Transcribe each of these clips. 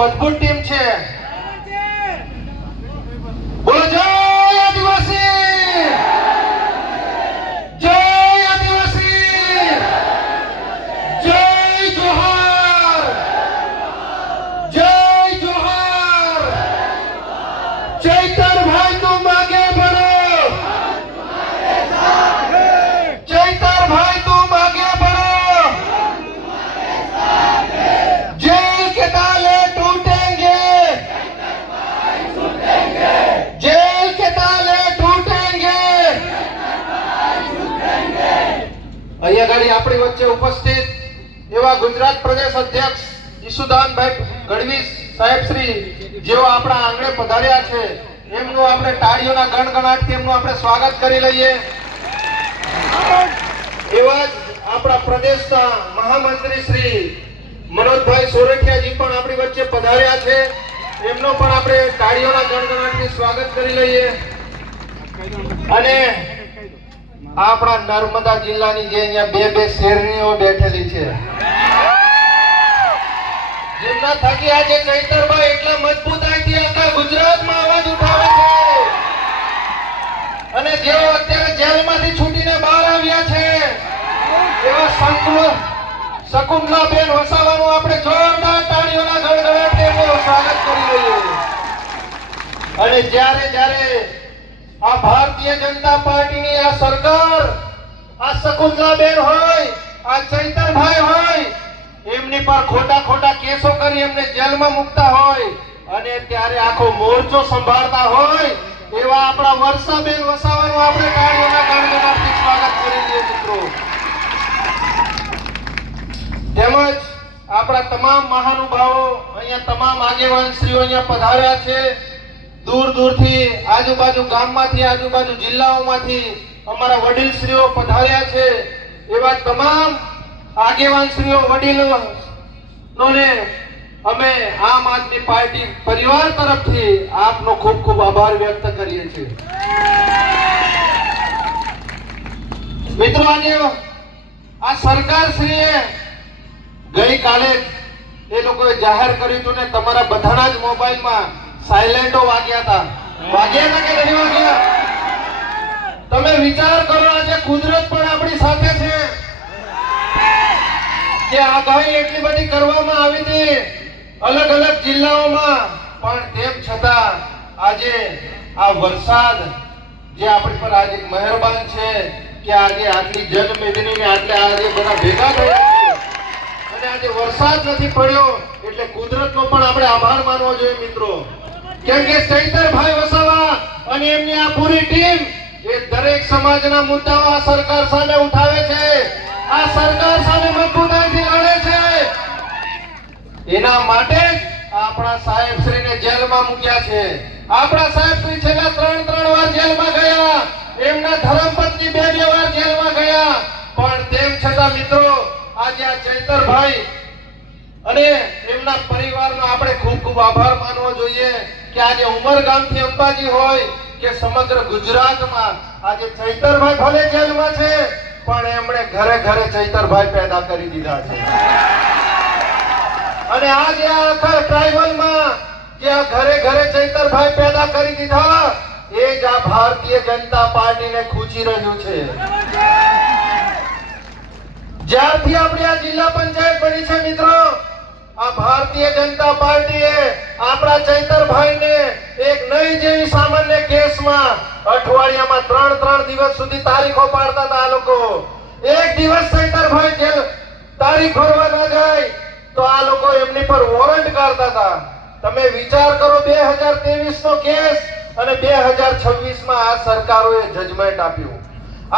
મજબૂત ટીમ છે. બોલો જય આદિવાસી, જય આદિવાસી, જય જોહાર, જય જોહાર. ચૈતરભાઈ તુમ આગે बढ़ो, चैतरभाई तुम आगे बढ़ो. जेल के ताले टूटेंगे, जेल के ताले टूटेंगे. અહીંયા ગાડી આપણી વચ્ચે ઉપસ્થિત એવા ગુજરાત પ્રદેશ અધ્યક્ષ ઈસુદાનભાઈ ગઢવી સાહેબ શ્રી જેઓ આપણા આંગણે પધાર્યા છે, એમનું આપણે તાળીઓના ગણગણાટથી એમનું આપણે સ્વાગત કરી લઈએ. એવા જ આપણા પ્રદેશના મહામંત્રી શ્રી મનોજભાઈ સોરઠિયાજી પણ આપણી વચ્ચે પધાર્યા છે, એમનો પણ આપણે તાળીઓના ગણગણાટથી સ્વાગત કરી લઈએ. અને આપણા નર્મદા જિલ્લાની જે અહીંયા બે બે શેરણીઓ બેઠેલી છે, જેમના થકી આજે ચૈતરભાઈ એટલા મજબૂતાઈથી આખા ગુજરાતમાં અવાજ ઉઠાવે છે, અને જેઓ અત્યારે જેલમાંથી છૂટીને બહાર આવ્યા છે એવા શકુંતલાબેન વસાવાનું આપણે જોરદાર તાળીઓના ગણગણાટથી એમનું સ્વાગત કરી લઈએ. અને જ્યારે જ્યારે આ ભારતીય જનતા પાર્ટીની આ સરકાર, આ શકુંતલાબેન હોય, આ ચૈતરભાઈ હોય, એમની પર ખોટા ખોટા કેસો કરી એમને જેલમાં મૂકતા હોય, અને ત્યારે આખો મોરચો સંભાળતા હોય એવા આપણા વર્ષાબેન વસાવાનું આપણે તાળીઓના ગણગણાટથી સ્વાગત કરી દઈએ મિત્રો. તેમજ આપણા તમામ મહાનુભાવો અહીંયા, તમામ આગેવાનશ્રીઓ અહીંયા પધાર્યા છે. દૂર દૂરથી, આજુબાજુ ગામમાંથી, આજુબાજુ જિલ્લાઓમાંથી અમારા વડીલશ્રીઓ પધાર્યા છે. એવા તમામ આગેવાનશ્રીઓ, વડીલોને અમે આમ આદમી પાર્ટી પરિવાર તરફથી આપનો ખૂબ ખૂબ આભાર વ્યક્ત કરીએ છીએ. મિત્રો, આજે આ સરકારશ્રીએ ગઈકાલે એ લોકોએ જાહેર કર્યું હતું ને, તમારા બધાના જ મોબાઈલમાં સાયલેન્ટો વાગ્યા હતા. વાગ્યા હતા કે નહીં વાગ્યા? તમે વિચાર કરો, આજે કુદરત પણ આપણી સાથે છે કે આગાહી એટલી બધી કરવામાં આવી હતી અલગ અલગ જિલ્લાઓમાં, પણ તેમ છતાં આજે આ વરસાદ જે આપણી પર આજે મહેરબાન છે કે આજે આટલી જનમેદનીને આટલે આજે બધા ભેગા થયા છે અને આજે વરસાદ નથી પડ્યો, એટલે કુદરતનો પણ આપણે આભાર માનવો જોઈએ મિત્રો. કેમ કે ચૈતરભાઈ વસાવા અને એમની આ પૂરી ટીમ એ દરેક સમાજના મુદ્દાઓ આ સરકાર સામે ઉઠાવે છે, આ સરકાર સામે મજબૂતાઈથી લડે છે. એના માટે જ આપણા સાહેબશ્રીને જેલમાં મૂક્યા છે. આપણા સાહેબશ્રી છેલ્લા 3 વાર જેલમાં ગયા, એમના ધર્મપત્ની 2 વાર જેલમાં ગયા, પણ તેમ છતાં મિત્રો આજે આ ચૈતરભાઈ અને એમના પરિવારનો આપણે ખૂબ ખૂબ આભાર માનવો જોઈએ કે આજે ઉમરગામથી અંબાજી હોય કે સમગ્ર ગુજરાતમાં આજે ચૈતરભાઈ ભલે જેલમાં છે, પણ એમણે ઘરે ઘરે ચૈતરભાઈ પેદા કરી દીધા છે. અને આજે આ આખા ટ્રાઇબલમાં જે ઘરે ઘરે ચૈતરભાઈ પેદા કરી દીધા, એ જ આ ભારતીય જનતા પાર્ટીને ખૂંચી રહ્યું છે. જ્યારથી આપણી આ જિલ્લા પંચાયત બની છે મિત્રો, આ ભારતીય જનતા પાર્ટીએ આપણા ચૈતરભાઈને એક નહીં જેવી સામાન્ય કેસમાં અઠવાડિયામાં 3 દિવસ સુધી તારીખો પાડતા હતા. આ લોકો એક દિવસ ચૈતરભાઈ જેલ તારીખ ભરવા ન જાય તો આ લોકો એમની પર વોરંટ કાઢતા હતા. તમે વિચાર કરો, 2023 નો કેસ અને 2026માં આ સરકારોએ જજમેન્ટ આપ્યું.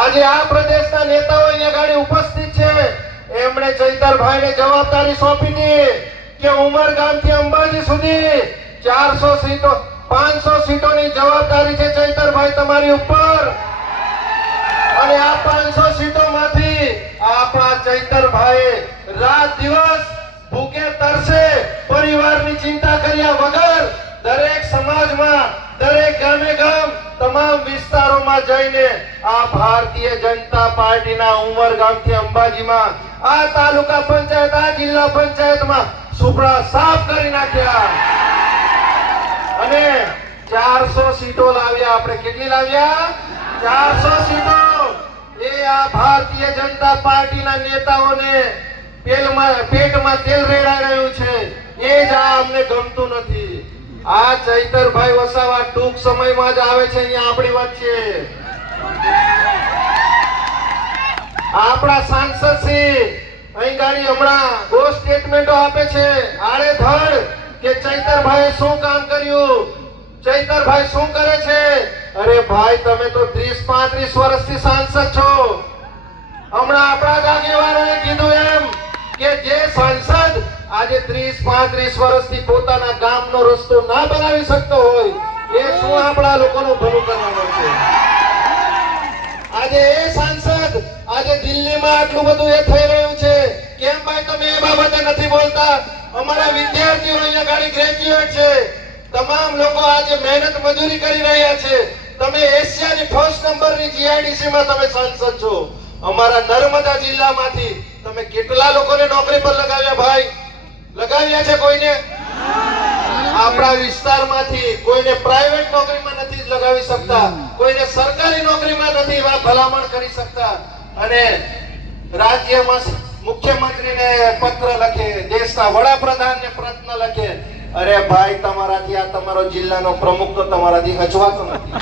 આજે આ પ્રદેશના નેતાઓ અહીંયા ગાડી ઉપસ્થિત છે, એમણે ચૈતરભાઈને જવાબદારી સોંપી હતી કે ઉમરગામથી અંબાજી સુધી 400 સીટો 500 સીટોની જવાબદારી છે ચૈતરભાઈ તમારી ઉપર. અને આ 500 સીટોમાંથી આપણા ચૈતરભાઈ રાત દિવસ ભૂખે તરસે પરિવારની ચિંતા કર્યા વગર દરેક સમાજમાં, દરેક ગામે ગામ, તમામ વિસ્તારોમાં જઈને આ ભારતીય જનતા પાર્ટીના ઉમરગામથી અંબાજીમાં, આ તાલુકા પંચાયત, આ જિલ્લા પંચાયતમાં સુપડા સાફ કરી નાખ્યા અને 400 સીટો લાવ્યા. આપણે કેટલી લાવ્યા? 400 સીટો. એ આ ભારતીય જનતા પાર્ટીના નેતાઓને પેટમાં તેલ રેડાઈ રહ્યું છે. એ જ આ અમને ગમતું નથી. આ ચૈતરભાઈ વસાવા ટૂંક સમયમાં જ આવે છે અહીંયા આપણી વચ્ચે. આપણા સાંસદ શ્રી અહીં ગાડી હમણાં બહુ સ્ટેટમેન્ટો આપે છે આડેધડ કે ચૈતરભાઈએ શું કામ કર્યું, ચૈતરભાઈ શું કરે છે. અરે ભાઈ, તમે તો 30-35 વર્ષથી સાંસદ છો. હમણાં આપણા જ આગેવાનોએ કીધું એમ કે જે સાંસદ આજે 30-35 વર્ષથી પોતાના ગામનો રસ્તો ના બનાવી શકતો હોય એ શું આપણા લોકોનું ભલું કરવાનો છે. આજે એ સાંસદ આજે દિલ્હીમાં આટલું બધું એ થઈ રહ્યું છે. કેમ ભાઈ તમે એ બાબતે નથી બોલતા? અમારા વિદ્યાર્થીઓ અહીંયા ગાડી ગ્રેજ્યુએટ છે. તમામ લોકો આજે મહેનત મજૂરી કરી રહ્યા છે. તમે એશિયાની ફર્સ્ટ નંબરની જીઆઈડીસી માં તમે સાંસદ છો. અમારા નર્મદા જિલ્લામાંથી તમે કેટલા લોકોને નોકરી પર લગાવ્યા ભાઈ? લગાવ્યા છે કોઈને? આપણા વિસ્તારમાંથી કોઈને પ્રાઇવેટ નોકરીમાં નથી લગાવી શકતા, કોઈને સરકારી નોકરીમાં નથી ભલામણ કરી શકતા. અને રાજ્યમાં મુખ્યમંત્રીને પત્ર લખે, દેશના વડાપ્રધાનને પ્રશ્ન લખે. અરે ભાઈ, તમારાથી આ તમારો જિલ્લાનો પ્રમુખ તો તમારાથી હચવાતો નથી.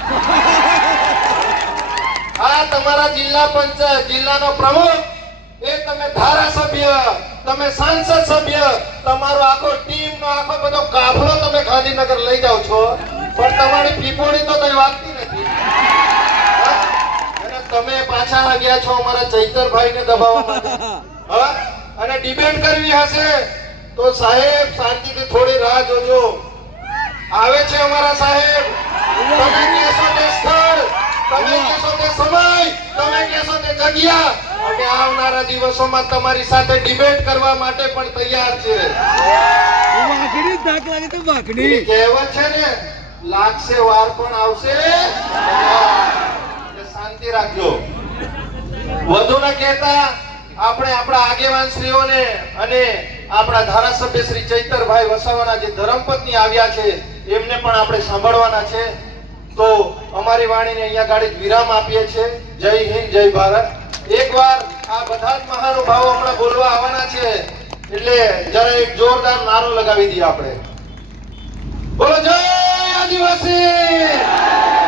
આ તમારા જિલ્લાનો પ્રમુખ, એ તમે ધારાસભ્ય, તમે સાંસદ સભ્ય, તમારો આખો ટીમનો આખો બધો કાફલો તમે ગાંધીનગર લઈ જાઓ છો, પણ તમારી પીપોડી તો કઈ વાગતી નથી. અને તમે પાછા આવ્યા છો અમારા ચૈતરભાઈને દબાવવા માટે. અને ડિબેટ કરવી હશે તો સાહેબ શાંતિથી થોડી રાહ જોજો. આવે છે અમારા સાહેબ. તમે કહેશો તે સ્થળ, તમે કહેશો તે સમય, તમે કહેશો તે જગ્યા, અમે આવનારા દિવસોમાં તમારી સાથે ડિબેટ કરવા માટે પણ તૈયાર છે. વાઘડી ધાક લાગે તો વાઘડી કહેવત છે ને, લાગશે વાર પણ આવશે. શાંતિ રાખજો. વધુ ન કહેતા આપણે આપણા આગેવાન શ્રીઓને અને આપણા ધારાસભ્ય શ્રી ચૈતરભાઈ વસાવાના જે ધર્મપત્ની આવ્યા છે એમને પણ આપણે સાંભળવાના છે. તો અમારી વાણીને અહીંયા ગાડી વિરામ આપીએ છીએ. જય હિન્દ, જય ભારત. એકવાર આ બધા જ મહાનુભાવો હમણાં બોલવા આવવાના છે એટલે જરા એક જોરદાર નારો લગાવી દઈએ આપણે. બોલો જય આદિવાસી.